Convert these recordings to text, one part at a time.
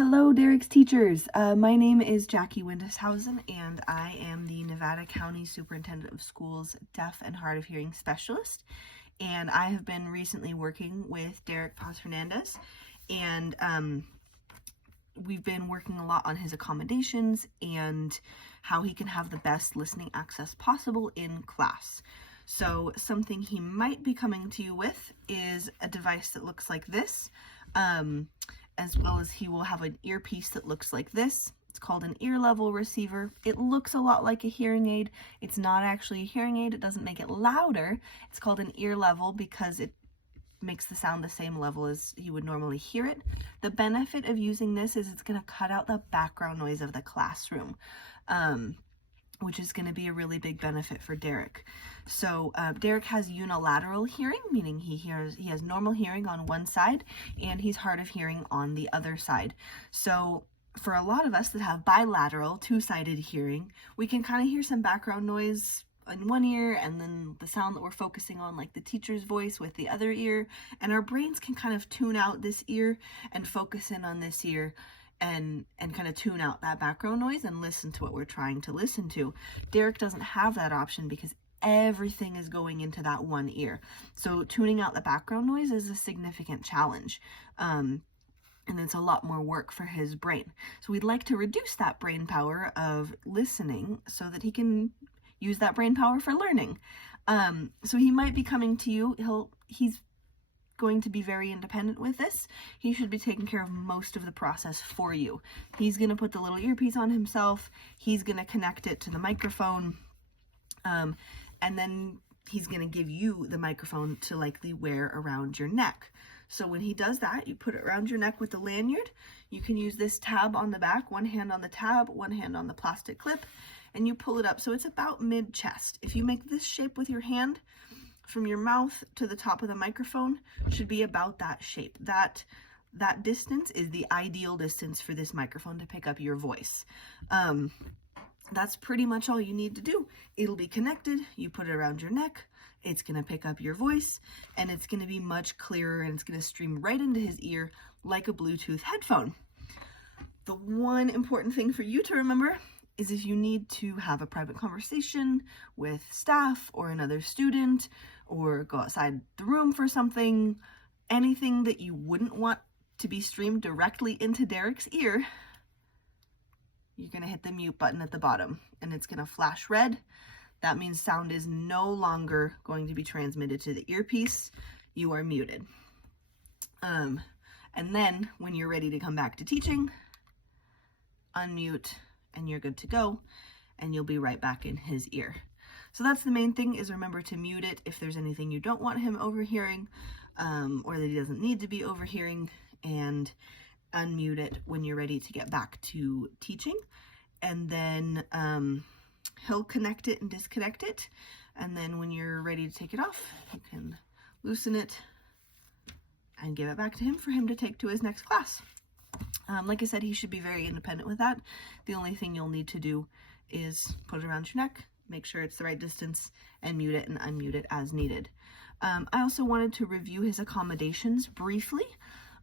Hello, Derek's teachers. My name is Jackie Windishausen, and I am the Nevada County Superintendent of Schools Deaf and Hard of Hearing Specialist. And I have been recently working with Derek Paz Hernandez, and we've been working a lot on his accommodations and how he can have the best listening access possible in class. So something he might be coming to you with is a device that looks like this. As well as he will have an earpiece that looks like this. It's called an ear level receiver. It looks a lot like a hearing aid. It's not actually a hearing aid. It doesn't make it louder. It's called an ear level because it makes the sound the same level as you would normally hear it. The benefit of using this is it's going to cut out the background noise of the classroom, which is going to be a really big benefit for Derek. So Derek has unilateral hearing, meaning he has normal hearing on one side and he's hard of hearing on the other side. So for a lot of us that have bilateral, two-sided hearing, we can kind of hear some background noise in one ear and then the sound that we're focusing on, like the teacher's voice, with the other ear, and our brains can kind of tune out this ear and focus in on this ear and kind of tune out that background noise and listen to what we're trying to listen to. Derek doesn't have that option because everything is going into that one ear. So tuning out the background noise is a significant challenge. And it's a lot more work for his brain. So we'd like to reduce that brain power of listening so that he can use that brain power for learning. So he might be coming to you. He's going to be very independent with this. He should be taking care of most of the process for you. He's going to put the little earpiece on himself. He's going to connect it to the microphone. And then he's going to give you the microphone to likely wear around your neck. So when he does that, you put it around your neck with the lanyard. You can use this tab on the back, one hand on the tab, one hand on the plastic clip, and you pull it up so it's about mid-chest. If you make this shape with your hand, from your mouth to the top of the microphone should be about that shape. That distance is the ideal distance for this microphone to pick up your voice. That's pretty much all you need to do. It'll be connected, you put it around your neck, it's gonna pick up your voice, and it's gonna be much clearer, and it's gonna stream right into his ear like a Bluetooth headphone. The one important thing for you to remember is if you need to have a private conversation with staff or another student, or go outside the room for something, anything that you wouldn't want to be streamed directly into Derek's ear, you're gonna hit the mute button at the bottom and it's gonna flash red. That means sound is no longer going to be transmitted to the earpiece. You are muted. And then when you're ready to come back to teaching, unmute and you're good to go, and you'll be right back in his ear. So that's the main thing, is remember to mute it if there's anything you don't want him overhearing, or that he doesn't need to be overhearing, and unmute it when you're ready to get back to teaching. And then he'll connect it and disconnect it, and then when you're ready to take it off, you can loosen it and give it back to him for him to take to his next class. Like I said, he should be very independent with that. The only thing you'll need to do is put it around your neck, make sure it's the right distance, and mute it and unmute it as needed. I also wanted to review his accommodations briefly.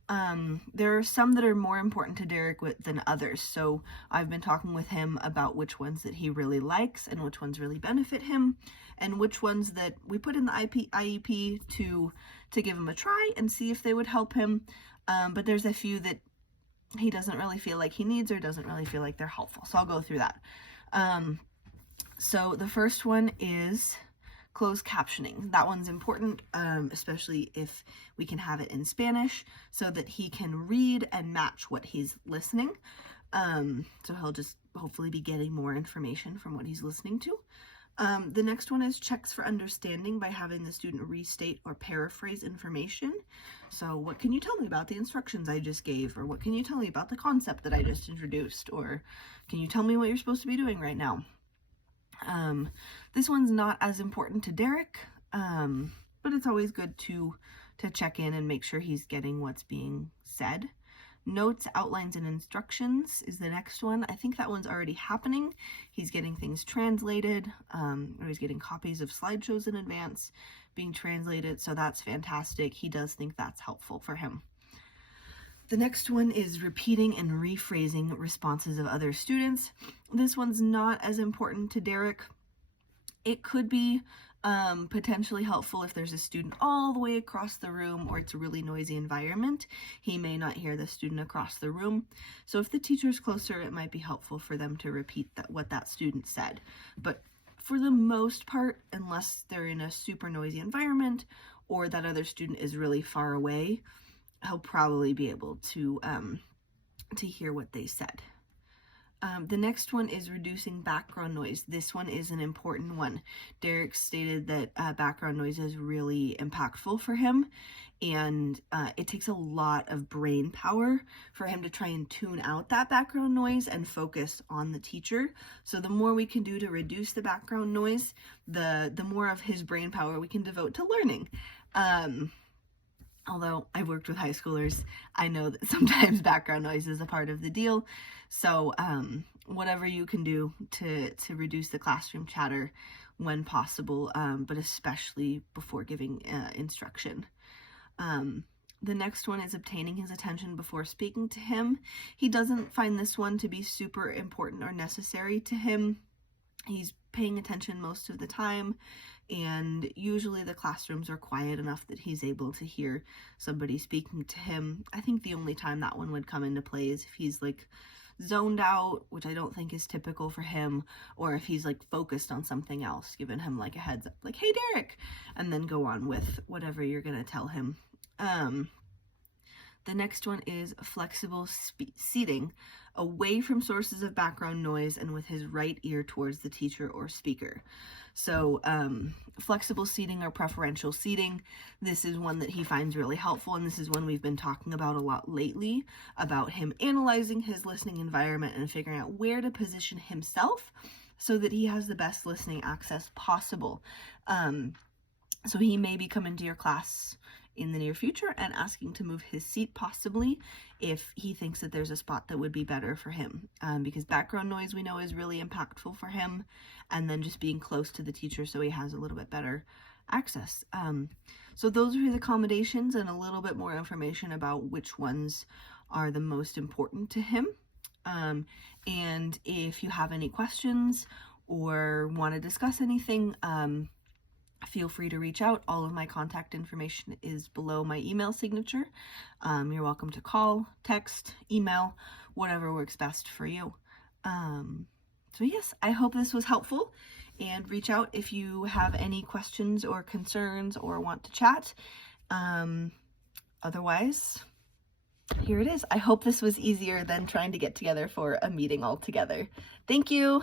There are some that are more important to Derek than others, so I've been talking with him about which ones that he really likes and which ones really benefit him, and which ones that we put in the IEP to give him a try and see if they would help him, but there's a few that he doesn't really feel like he needs or doesn't really feel like they're helpful. So I'll go through that. So the first one is closed captioning. That one's important, especially if we can have it in Spanish so that he can read and match what he's listening. So he'll just hopefully be getting more information from what he's listening to. The next one is checks for understanding by having the student restate or paraphrase information. So what can you tell me about the instructions I just gave? Or what can you tell me about the concept that I just introduced? Or can you tell me what you're supposed to be doing right now? This one's not as important to Derek, but it's always good to check in and make sure he's getting what's being said. Notes, outlines, and instructions is the next one. I think that one's already happening. He's getting things translated, or he's getting copies of slideshows in advance being translated, so that's fantastic. He does think that's helpful for him. The next one is repeating and rephrasing responses of other students. This one's not as important to Derek. It could be potentially helpful if there's a student all the way across the room or it's a really noisy environment. He may not hear the student across the room. So if the teacher's closer, it might be helpful for them to repeat what that student said. But for the most part, unless they're in a super noisy environment or that other student is really far away, he'll probably be able to hear what they said. The next one is reducing background noise. This one is an important one. Derek stated that background noise is really impactful for him, and it takes a lot of brain power for him to try and tune out that background noise and focus on the teacher. So the more we can do to reduce the background noise, the more of his brain power we can devote to learning. Although I've worked with high schoolers, I know that sometimes background noise is a part of the deal. So whatever you can do to reduce the classroom chatter when possible, but especially before giving instruction. The next one is obtaining his attention before speaking to him. He doesn't find this one to be super important or necessary to him. He's paying attention most of the time, and usually the classrooms are quiet enough that he's able to hear somebody speaking to him. I think the only time that one would come into play is if he's like zoned out, which I don't think is typical for him, or if he's like focused on something else, giving him like a heads up, like, hey Derek, and then go on with whatever you're gonna tell him. The next one is flexible seating away from sources of background noise and with his right ear towards the teacher or speaker. So flexible seating or preferential seating, this is one that he finds really helpful, and this is one we've been talking about a lot lately, about him analyzing his listening environment and figuring out where to position himself so that he has the best listening access possible. So he may be coming to your class in the near future and asking to move his seat possibly if he thinks that there's a spot that would be better for him, because background noise we know is really impactful for him, and then just being close to the teacher so he has a little bit better access. So those are his accommodations and a little bit more information about which ones are the most important to him. And if you have any questions or want to discuss anything, feel free to reach out. All of my contact information is below my email signature. You're welcome to call, text, email, whatever works best for you. So yes, I hope this was helpful, and reach out if you have any questions or concerns or want to chat. Otherwise, here it is. I hope this was easier than trying to get together for a meeting all together. Thank you.